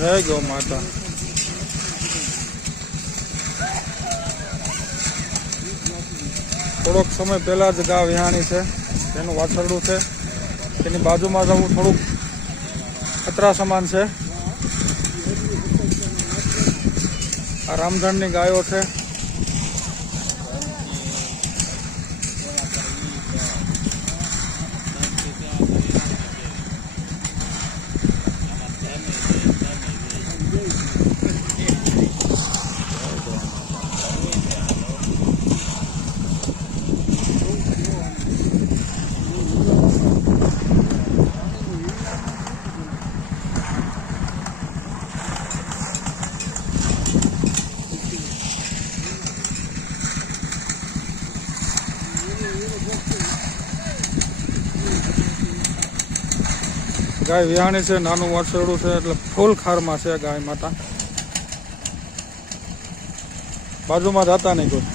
જય ગૌ માતા. થોડોક સમય પહેલા જ ગા વિહાણી છે, તેનું વાછરડું છે. તેની બાજુમાં જવું થોડુંક ખતરા સમાન છે. આ રામધણની ગાયો છે. ગાય વિહાણી છે, નાનું વાછરડું છે, એટલે ફૂલ ખારમાં છે ગાય માતા. બાજુમાં જતા નહીં કોઈ.